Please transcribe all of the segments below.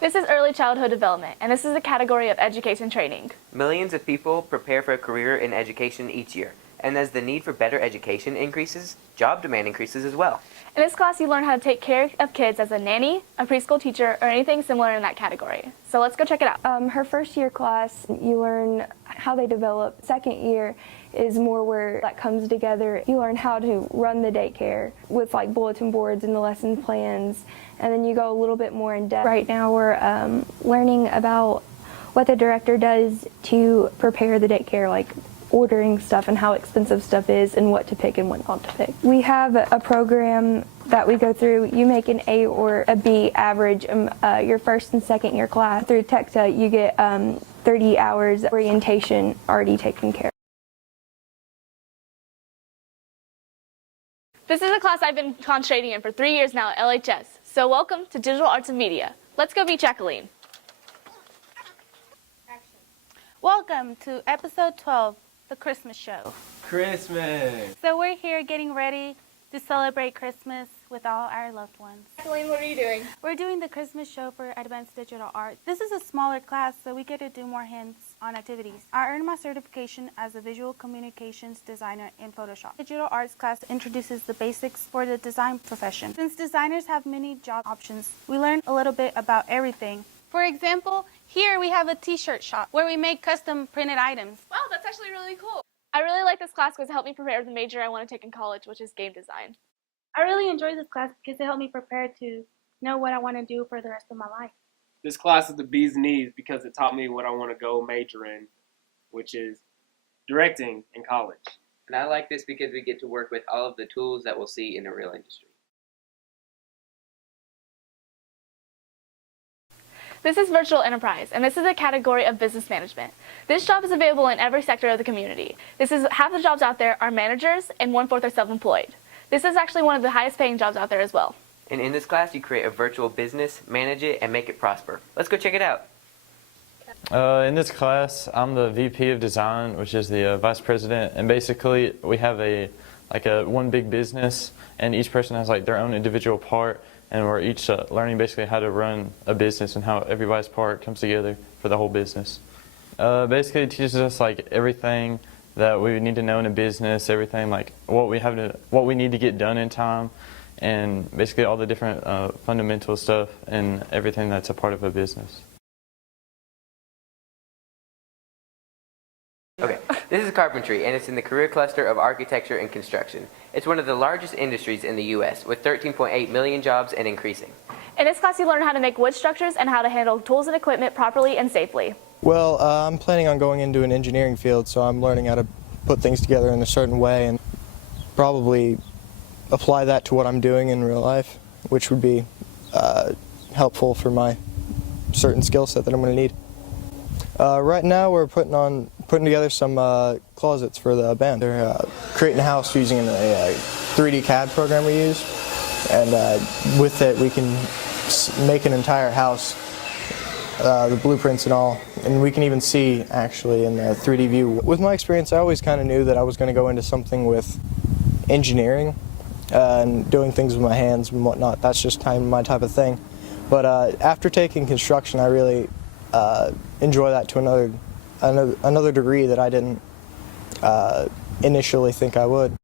This is early childhood development, and this is a category of education training. Millions of people prepare for a career in education each year, and as the need for better education increases, job demand increases as well. In this class, you learn how to take care of kids as a nanny, a preschool teacher, or anything similar in that category. So let's go check it out. Her first year class, you learn how they develop. Second year is more where that comes together. You learn how to run the daycare with like bulletin boards and the lesson plans, and then you go a little bit more in depth. Right now we're learning about what the director does to prepare the daycare, like ordering stuff and how expensive stuff is and what to pick and what not to pick. We have a program that we go through. You make an A or a B average your first and second year class. Through TECTA, you get 30 hours orientation already taken care of. This is a class I've been concentrating in for 3 years now at LHS. So welcome to Digital Arts and Media. Let's go meet Jacqueline. Welcome to episode 12, the Christmas show. Christmas! So we're here getting ready to celebrate Christmas with all our loved ones. Jacqueline, what are you doing? We're doing the Christmas show for Advanced Digital Arts. This is a smaller class, so we get to do more hands-on activities. I earned my certification as a visual communications designer in Photoshop. Digital Arts class introduces the basics for the design profession. Since designers have many job options, we learn a little bit about everything. For example, here we have a t-shirt shop where we make custom printed items. Wow, that's actually really cool. I really like this class because it helped me prepare for the major I want to take in college, which is game design. I really enjoy this class because it helped me prepare to know what I want to do for the rest of my life. This class is the bee's knees because it taught me what I want to go major in, which is directing in college. And I like this because we get to work with all of the tools that we'll see in the real industry. This is virtual enterprise, and this is a category of business management. This job is available in every sector of the community. This is half the jobs out there are managers, and 1/4 are self-employed. This is actually one of the highest paying jobs out there as well. And in this class, you create a virtual business, manage it, and make it prosper. Let's go check it out. In this class, I'm the VP of Design, which is the Vice President, and basically we have one big business, and each person has like their own individual part, and we're each learning basically how to run a business and how everybody's part comes together for the whole business. Basically, it teaches us like everything that we need to know in a business, everything like what we need to get done in time, and basically all the different fundamental stuff and everything that's a part of a business. Okay, this is Carpentry, and it's in the career cluster of architecture and construction. It's one of the largest industries in the U.S., with 13.8 million jobs and increasing. In this class, you learn how to make wood structures and how to handle tools and equipment properly and safely. Well, I'm planning on going into an engineering field, so I'm learning how to put things together in a certain way and probably apply that to what I'm doing in real life, which would be helpful for my certain skill set that I'm going to need. Right now we're putting together some closets for the band. They're creating a house using a 3D CAD program we use, and with it we can make an entire house, the blueprints and all, and we can even see actually in the 3D view. With my experience, I always kind of knew that I was going to go into something with engineering and doing things with my hands and whatnot. That's just kind of my type of thing. But after taking construction, I really enjoy that to another degree that I didn't initially think I would.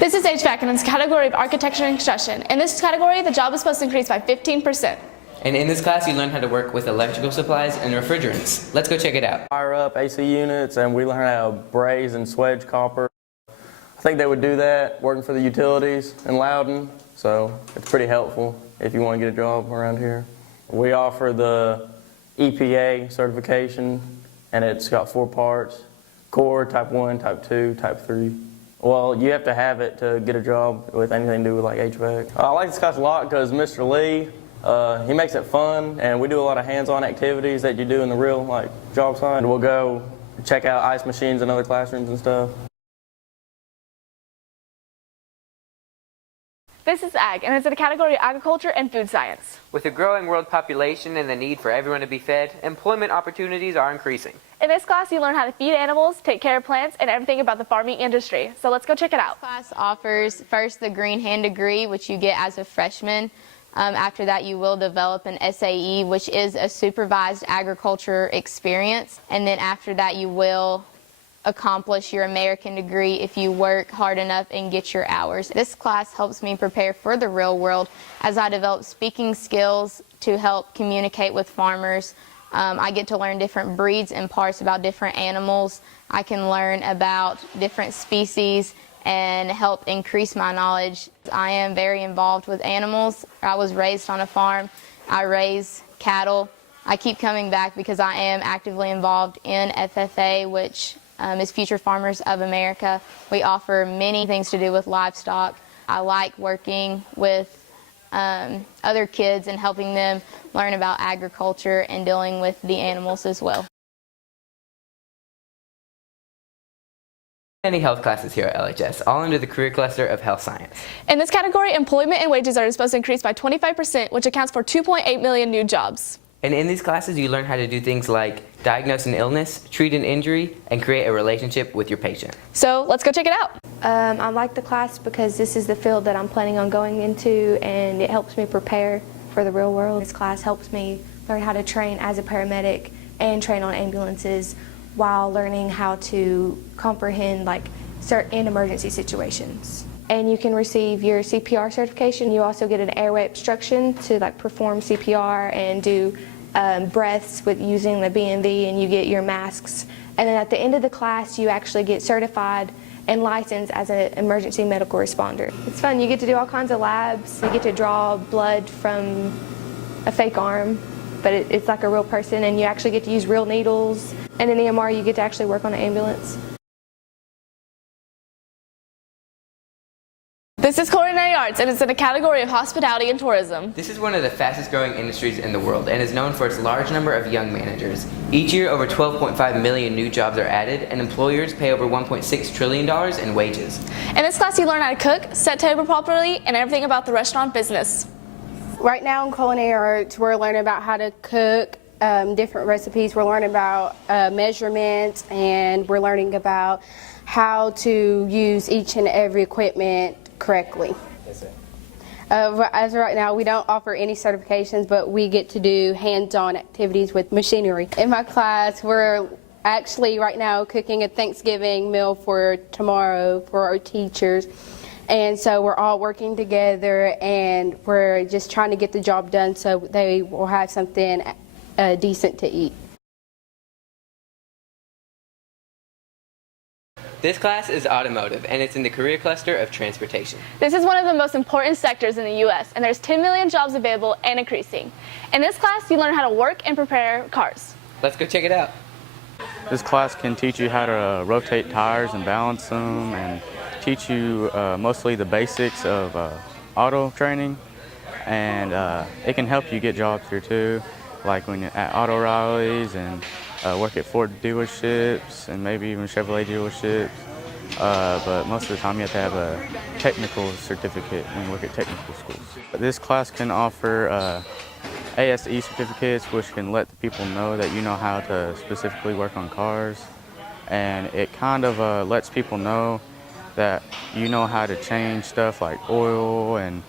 This is HVAC, and it's a category of architecture and construction. In this category, the job is supposed to increase by 15%. And in this class, you learn how to work with electrical supplies and refrigerants. Let's go check it out. Wire up AC units, and we learn how to braze and swedge copper. I think they would do that working for the utilities in Loudon, so it's pretty helpful if you want to get a job around here. We offer the EPA certification, and it's got 4 parts: core, type 1, type 2, type 3. Well, you have to have it to get a job with anything to do with like HVAC. I like this class a lot because Mr. Lee, he makes it fun, and we do a lot of hands-on activities that you do in the real like job site. We'll go check out ice machines in other classrooms and stuff. This is Ag, and it's in the category of agriculture and food science. With a growing world population and the need for everyone to be fed, employment opportunities are increasing. In this class, you learn how to feed animals, take care of plants, and everything about the farming industry. So let's go check it out. This class offers first the Green Hand degree, which you get as a freshman. After that, you will develop an SAE, which is a supervised agriculture experience. And then after that, you will accomplish your American degree if you work hard enough and get your hours. This class helps me prepare for the real world as I develop speaking skills to help communicate with farmers. I get to learn different breeds and parts about different animals. I can learn about different species and help increase my knowledge. I am very involved with animals. I was raised on a farm. I raise cattle. I keep coming back because I am actively involved in FFA, which is Future Farmers of America. We offer many things to do with livestock. I like working with other kids and helping them learn about agriculture and dealing with the animals as well. Many health classes here at LHS, all under the career cluster of health science. In this category, employment and wages are supposed to increase by 25%, which accounts for 2.8 million new jobs. And in these classes, you learn how to do things like diagnose an illness, treat an injury, and create a relationship with your patient. So let's go check it out. I like the class because this is the field that I'm planning on going into, and it helps me prepare for the real world. This class helps me learn how to train as a paramedic and train on ambulances while learning how to comprehend certain emergency situations. And you can receive your CPR certification. You also get an airway obstruction to perform CPR and do breaths with using the BMV, and you get your masks. And then at the end of the class, you actually get certified and licensed as an emergency medical responder. It's fun. You get to do all kinds of labs. You get to draw blood from a fake arm, but it's like a real person, and you actually get to use real needles. And in EMR, you get to actually work on an ambulance. This is Culinary Arts, and it's in the category of hospitality and tourism. This is one of the fastest growing industries in the world and is known for its large number of young managers. Each year, over 12.5 million new jobs are added, and employers pay over $1.6 trillion in wages. In this class, you learn how to cook, set table properly, and everything about the restaurant business. Right now in Culinary Arts, we're learning about how to cook different recipes. We're learning about measurements, and we're learning about how to use each and every equipment correctly. Yes, sir. As of right now, we don't offer any certifications, but we get to do hands-on activities with machinery. In my class, we're actually right now cooking a Thanksgiving meal for tomorrow for our teachers. And so we're all working together, and we're just trying to get the job done so they will have something decent to eat. This class is Automotive, and it's in the career cluster of transportation. This is one of the most important sectors in the U.S., and there's 10 million jobs available and increasing. In this class, you learn how to work and prepare cars. Let's go check it out. This class can teach you how to rotate tires and balance them, and teach you mostly the basics of auto training, and it can help you get jobs here too, like when you're at auto rallies and work at Ford dealerships and maybe even Chevrolet dealerships, but most of the time you have to have a technical certificate when you work at technical schools. This class can offer ASE certificates, which can let the people know that you know how to specifically work on cars, and it kind of lets people know that you know how to change stuff like oil and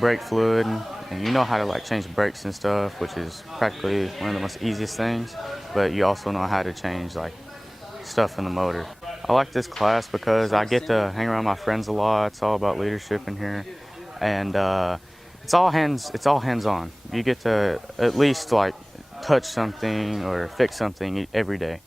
brake fluid, and you know how to change brakes and stuff, which is practically one of the most easiest things, but you also know how to change stuff in the motor. I like this class because I get to hang around my friends a lot. It's all about leadership in here, and it's all hands-on. You get to at least touch something or fix something every day.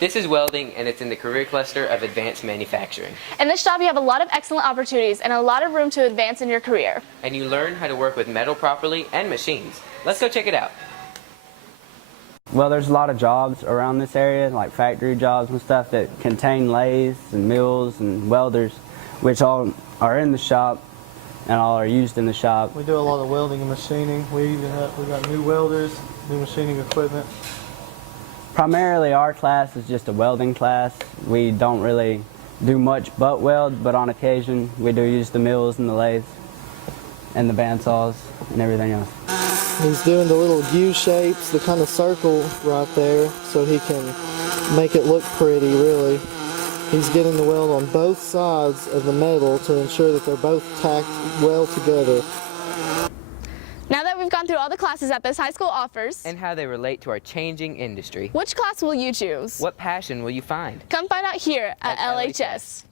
This is Welding, and it's in the career cluster of advanced manufacturing. In this job, you have a lot of excellent opportunities and a lot of room to advance in your career. And you learn how to work with metal properly and machines. Let's go check it out. Well, there's a lot of jobs around this area, like factory jobs and stuff that contain lathes and mills and welders, which all are in the shop and all are used in the shop. We do a lot of welding and machining. We got new welders, new machining equipment. Primarily our class is just a welding class. We don't really do much but weld, but on occasion we do use the mills and the lathes and the bandsaws and everything else. He's doing the little U shapes, the kind of circle right there, so he can make it look pretty, really. He's getting the weld on both sides of the metal to ensure that they're both tacked well together. Now that we've gone through all the classes that this high school offers, and how they relate to our changing industry, which class will you choose? what passion will you find? Come find out here at LHS.